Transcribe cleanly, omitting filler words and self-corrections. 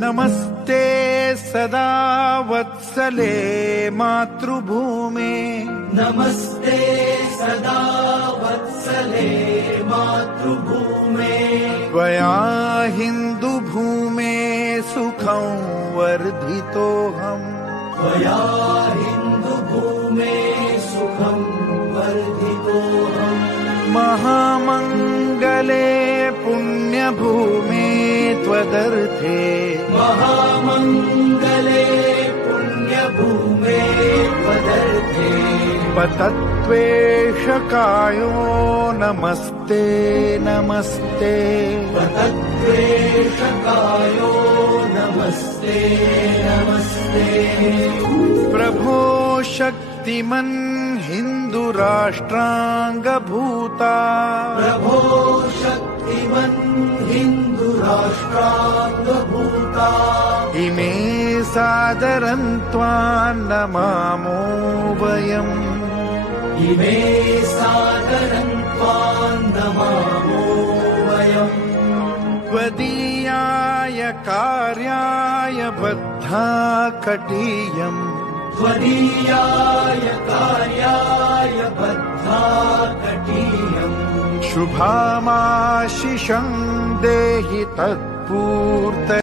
नमस्ते सदा वत्सले मातृभूमे नमस्ते सदा वत्सले मातृभूमे त्वया हिन्दुभूमे सुखं वर्धितोऽहम् त्वया हिन्दुभूमे सुखं वर्धितोऽहम् महामङ्गले पुण्यभूमे त्वदर्थे महामङ्गले पुण्यभूमे त्वदर्थे पतत्वेषकायो नमस्ते नमस्ते पतत्वेषकायो नमस्ते नमस्ते प्रभो शक्तिमन् हिन्दुराष्ट्राङ्गभूता प्रभो शक्तिमन् हिन्दुराष्ट्राङ्गभूता इमे सादरं त्वां नमामो वयम् इमे सादरं त्वां नमामो वयम् त्वदीयाय कार्याय बद्धा कटीयम् त्वदीयाय कार्याय बद्धा कटीयम् शुभामाशिषं देहि तत्पूर्तये